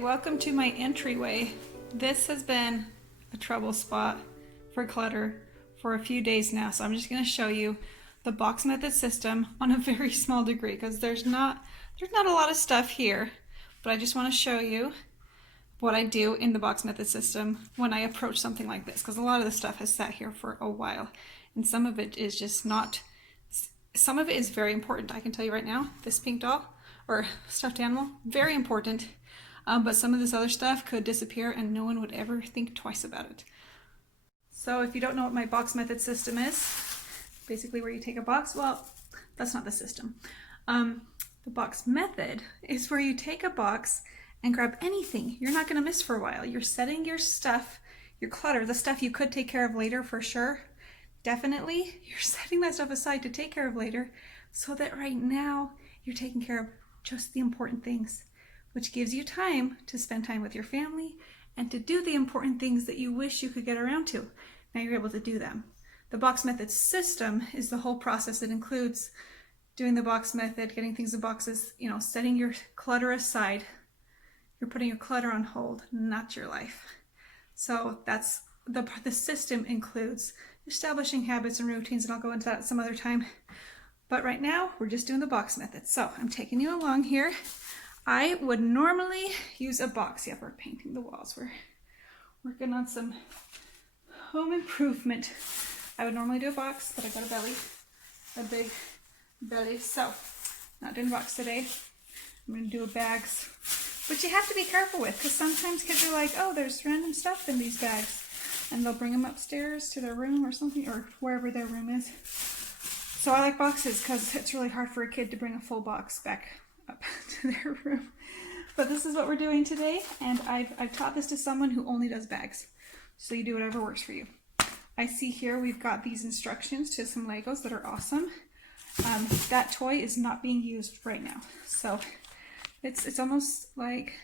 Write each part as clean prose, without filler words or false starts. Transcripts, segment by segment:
Welcome to my entryway. This has been a trouble spot for clutter for a few days now, so I'm just going to show you the box method system on a very small degree because there's not a lot of stuff here, but I just want to show you what I do in the box method system when I approach something like this, because a lot of the stuff has sat here for a while and some of it is just not. Some of it is very important. I can tell you right now, this pink doll or stuffed animal, very important. But some of this other stuff could disappear and no one would ever think twice about it. So if you don't know what my box method system is, basically where you take a box, well, that's not the system. The box method is where you take a box and grab anything you're not gonna miss for a while. You're setting your stuff, your clutter, the stuff you could take care of later for sure, definitely, you're setting that stuff aside to take care of later so that right now you're taking care of just the important things, which gives you time to spend time with your family and to do the important things that you wish you could get around to. Now you're able to do them. The box method system is the whole process. It includes doing the box method, getting things in boxes, setting your clutter aside. You're putting your clutter on hold, not your life. So that's the system includes establishing habits and routines, and I'll go into that some other time. But right now, we're just doing the box method. So I'm taking you along here. I would normally use a box. Yeah, we're painting the walls. We're working on some home improvement. I would normally do a box, but I got a big belly. So not doing a box today. I'm going to do a bags, which you have to be careful with because sometimes kids are like, oh, there's random stuff in these bags. And they'll bring them upstairs to their room or something, or wherever their room is. So I like boxes because it's really hard for a kid to bring a full box back up to their room. But this is what we're doing today, and I've taught this to someone who only does bags. So you do whatever works for you. I see here we've got these instructions to some Legos that are awesome. That toy is not being used right now. So it's almost like,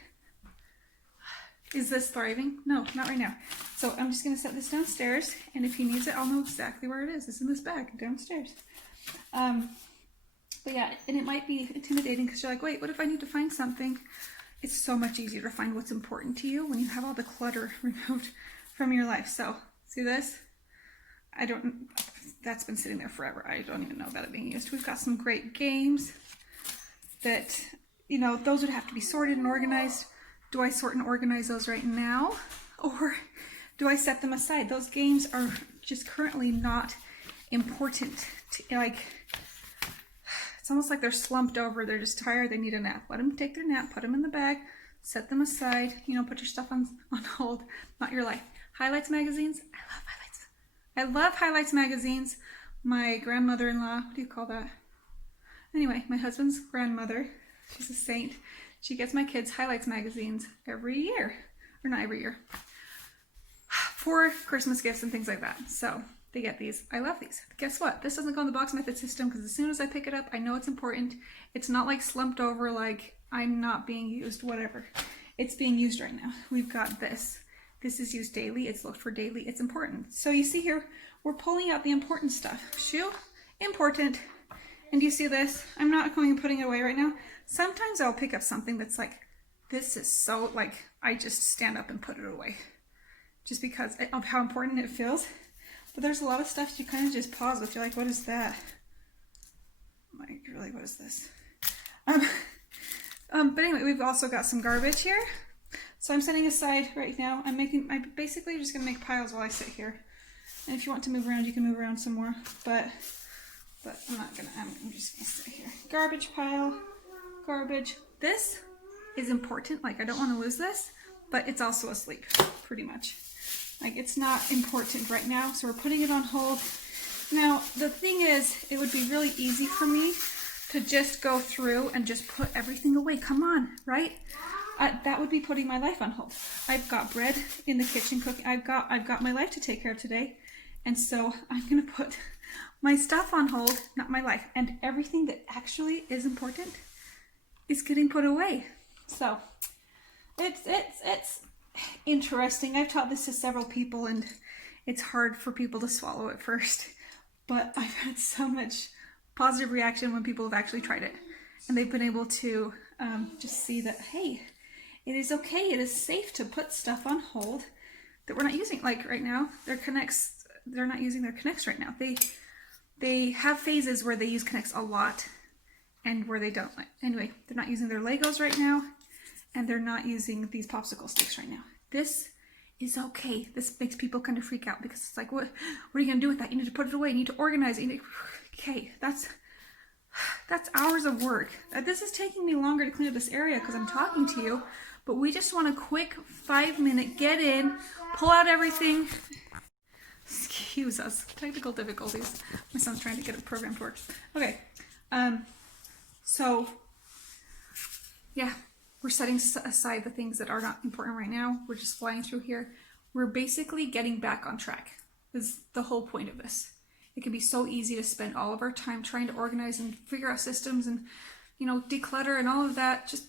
is this thriving? No, not right now. So I'm just gonna set this downstairs, and if he needs it, I'll know exactly where it is. It's in this bag downstairs. But yeah, and it might be intimidating because you're like, wait, what if I need to find something? It's so much easier to find what's important to you when you have all the clutter removed from your life. So, see this? That's been sitting there forever. I don't even know about it being used. We've got some great games that, those would have to be sorted and organized. Do I sort and organize those right now? Or do I set them aside? Those games are just currently not important. It's almost like they're slumped over. They're just tired. They need a nap. Let them take their nap. Put them in the bag. Set them aside. Put your stuff on hold. Not your life. Highlights magazines. I love highlights. I love highlights magazines. My grandmother-in-law, what do you call that? Anyway, my husband's grandmother, she's a saint. She gets my kids highlights magazines every year. Or not every year. For Christmas gifts and things like that. So they get these. I love these. Guess what? This doesn't go in the box method system because as soon as I pick it up, I know it's important. It's not like slumped over like I'm not being used, whatever. It's being used right now. We've got this. This is used daily. It's looked for daily. It's important. So you see here, we're pulling out the important stuff. Shoe, important. And do you see this? I'm not going and putting it away right now. Sometimes I'll pick up something that's like, this is so, I just stand up and put it away. Just because of how important it feels. But there's a lot of stuff you kind of just pause with. You're like, what is that? Really, what is this? But anyway, we've also got some garbage here. So I'm setting aside right now. I'm basically just gonna make piles while I sit here. And if you want to move around, you can move around some more. But I'm not gonna, I'm just gonna sit here. Garbage pile, garbage. This is important. I don't want to lose this, but it's also asleep, pretty much. It's not important right now, so we're putting it on hold. Now, the thing is, it would be really easy for me to just go through and just put everything away. Come on, right? That would be putting my life on hold. I've got bread in the kitchen cooking. I've got my life to take care of today, and so I'm gonna put my stuff on hold, not my life. And everything that actually is important is getting put away. So it's interesting. I've taught this to several people and it's hard for people to swallow at first, but I've had so much positive reaction when people have actually tried it and they've been able to just see that, hey, It is okay, it is safe to put stuff on hold that we're not using. Like right now, they're not using their Connects right now. They have phases where they use Connects a lot and where they don't. Anyway, they're not using their Legos right now, and they're not using these popsicle sticks right now. This is okay. This makes people kind of freak out because it's like, what are you gonna do with that? You need to put it away, you need to organize it. Okay, that's hours of work. This is taking me longer to clean up this area because I'm talking to you, but we just want a quick 5-minute get in, pull out everything. Excuse us, technical difficulties. My son's trying to get a program to work. Okay, so yeah, we're setting aside the things that are not important right now. We're just flying through here. We're basically getting back on track is the whole point of this. It can be so easy to spend all of our time trying to organize and figure out systems and, you know, declutter and all of that. Just,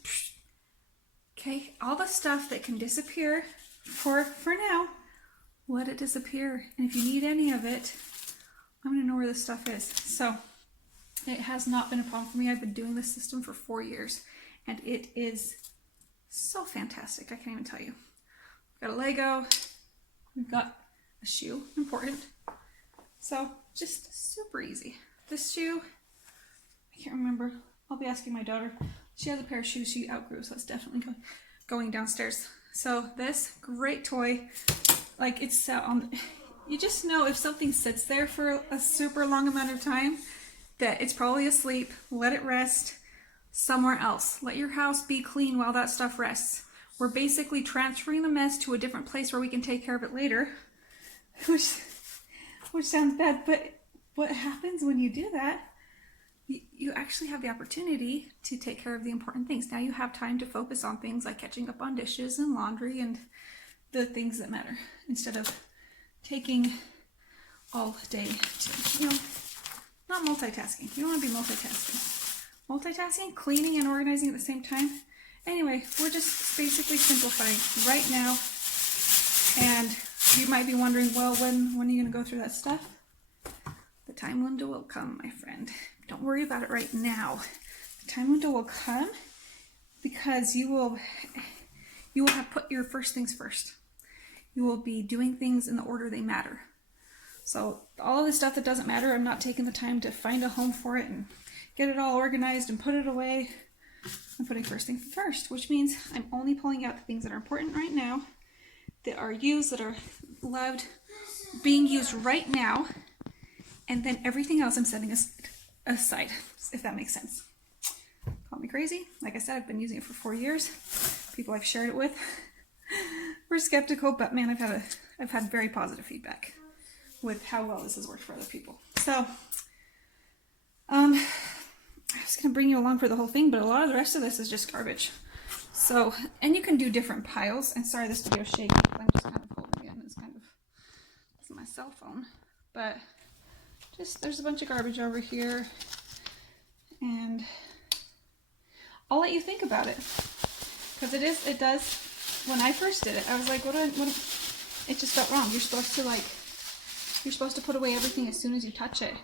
okay, all the stuff that can disappear for now, let it disappear. And if you need any of it, I'm gonna know where this stuff is. So it has not been a problem for me. I've been doing this system for 4 years and it is so fantastic. I can't even tell you. We've got a Lego, we've got a shoe, important. So just super easy. This shoe, I can't remember. I'll be asking my daughter. She has a pair of shoes she outgrew, so it's definitely going downstairs. So this great toy, like it's you just know if something sits there for a super long amount of time that it's probably asleep. Let it rest somewhere else. Let your house be clean while that stuff rests. We're basically transferring the mess to a different place where we can take care of it later, which sounds bad, but what happens when you do that, you actually have the opportunity to take care of the important things. Now you have time to focus on things like catching up on dishes and laundry and the things that matter, instead of taking all day to, you know, not multitasking. You don't want to be multitasking. Multitasking, cleaning and organizing at the same time. Anyway, we're just basically simplifying right now. And you might be wondering, well, when are you going to go through that stuff? The time window will come, my friend. Don't worry about it right now. The time window will come because you will have put your first things first. You will be doing things in the order they matter. So all of the stuff that doesn't matter, I'm not taking the time to find a home for it and get it all organized and put it away. I'm putting first things first, which means I'm only pulling out the things that are important right now, that are used, that are loved, being used right now, and then everything else I'm setting aside, if that makes sense. Call me crazy. Like I said, I've been using it for 4 years. People I've shared it with were skeptical, but man, I've had very positive feedback with how well this has worked for other people. So, I was going to bring you along for the whole thing, but a lot of the rest of this is just garbage. So, and you can do different piles. And sorry, this video is shaky. I'm just kind of holding it, and it's my cell phone. But just, there's a bunch of garbage over here, and I'll let you think about it, because it does. When I first did it, I was like, it just felt wrong. You're supposed to put away everything as soon as you touch it.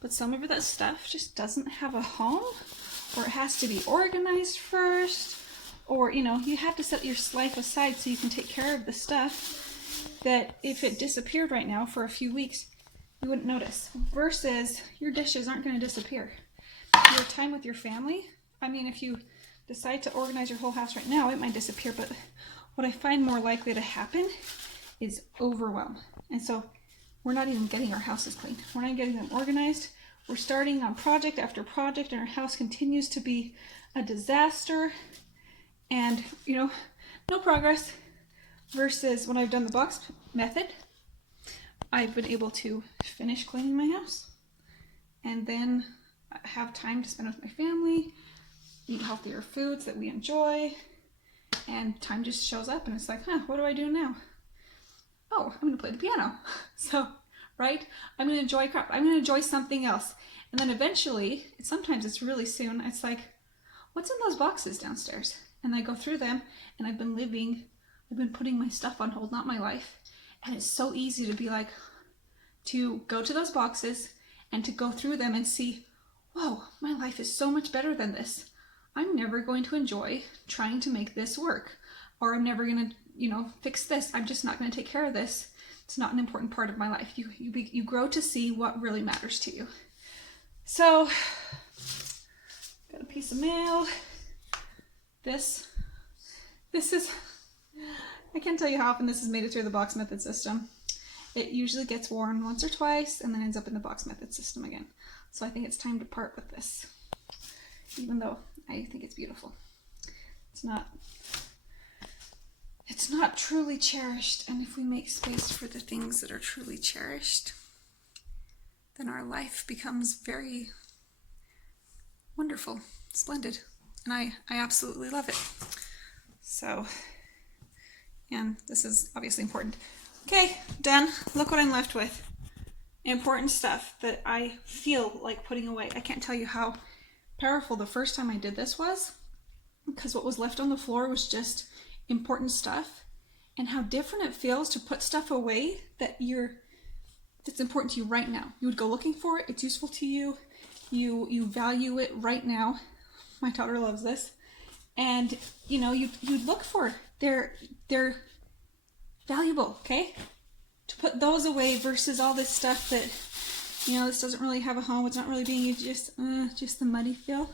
But some of that stuff just doesn't have a home, or it has to be organized first, or, you know, you have to set your life aside so you can take care of the stuff that if it disappeared right now for a few weeks, you wouldn't notice. Versus your dishes aren't going to disappear. Your time with your family, I mean, if you decide to organize your whole house right now, it might disappear, but what I find more likely to happen is overwhelm. And so we're not even getting our houses clean. We're not getting them organized. We're starting on project after project, and our house continues to be a disaster. And, you know, no progress. Versus when I've done the box method, I've been able to finish cleaning my house and then have time to spend with my family, eat healthier foods that we enjoy, and time just shows up and it's like, what do I do now? Oh, I'm gonna play the piano. So, right? I'm gonna enjoy crap. I'm gonna enjoy something else. And then eventually, sometimes it's really soon, it's like, what's in those boxes downstairs? And I go through them, and I've been putting my stuff on hold, not my life. And it's so easy to be like, to go to those boxes and to go through them and see, whoa, my life is so much better than this. I'm never going to enjoy trying to make this work. or I'm never gonna, you know, fix this. I'm just not gonna take care of this. It's not an important part of my life. You grow to see what really matters to you. So, got a piece of mail. This is, I can't tell you how often this has made it through the box method system. It usually gets worn once or twice and then ends up in the box method system again. So I think it's time to part with this, even though I think it's beautiful. It's not truly cherished, and if we make space for the things that are truly cherished, then our life becomes very wonderful, splendid, and I absolutely love it. So, and this is obviously important. Okay, done. Look what I'm left with. Important stuff that I feel like putting away. I can't tell you how powerful the first time I did this was, because what was left on the floor was just important stuff, and how different it feels to put stuff away that's important to you right now. You would go looking for it, it's useful to you, you value it right now. My daughter loves this. And you know, you'd look for it. They're valuable, okay? To put those away versus all this stuff that, you know, this doesn't really have a home, it's not really being used, just the muddy feel.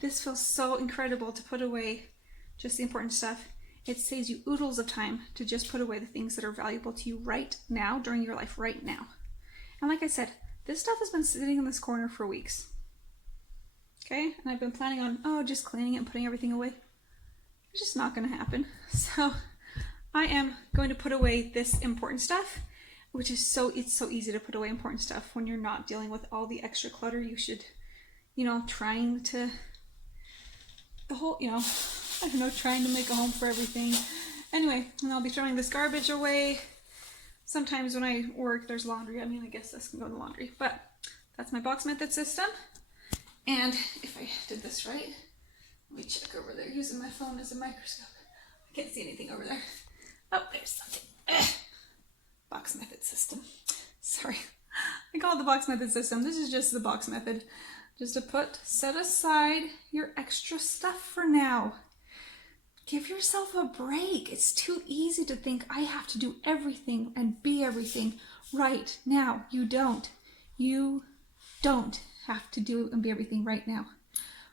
This feels so incredible to put away just the important stuff. It saves you oodles of time to just put away the things that are valuable to you right now, during your life right now. And like I said, this stuff has been sitting in this corner for weeks. Okay, and I've been planning on, just cleaning it and putting everything away. It's just not gonna happen. So I am going to put away this important stuff, which is it's so easy to put away important stuff when you're not dealing with all the extra clutter. You should, you know, trying to make a home for everything. Anyway, and I'll be throwing this garbage away. Sometimes when I work, there's laundry. I mean, I guess this can go in the laundry, but that's my box method system. And if I did this right, let me check over there using my phone as a microscope. I can't see anything over there. Oh, there's something. Box method system. Sorry. I call it the box method system. This is just the box method. Just to set aside your extra stuff for now. Give yourself a break. It's too easy to think I have to do everything and be everything right now. You don't. You don't have to do and be everything right now.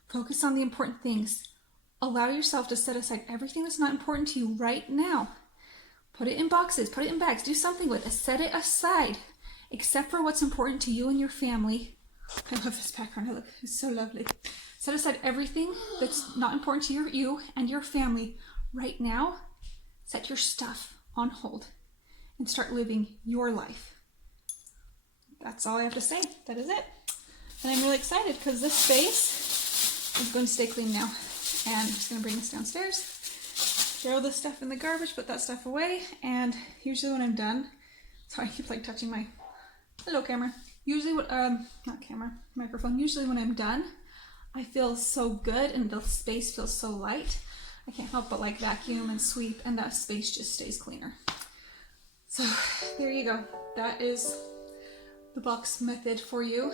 Focus on the important things. Allow yourself to set aside everything that's not important to you right now. Put it in boxes, put it in bags, do something with it, set it aside, except for what's important to you and your family. I love this background, look, it's so lovely. Set aside everything that's not important to you and your family right now. Set your stuff on hold and start living your life. That's all I have to say. That is it. And I'm really excited because this space is going to stay clean now. And I'm just going to bring this downstairs, throw this stuff in the garbage, put that stuff away, and usually when I'm done, sorry, I keep like touching my, hello camera. Usually microphone. Usually when I'm done, I feel so good and the space feels so light. I can't help but like vacuum and sweep, and that space just stays cleaner. So there you go. That is the box method for you.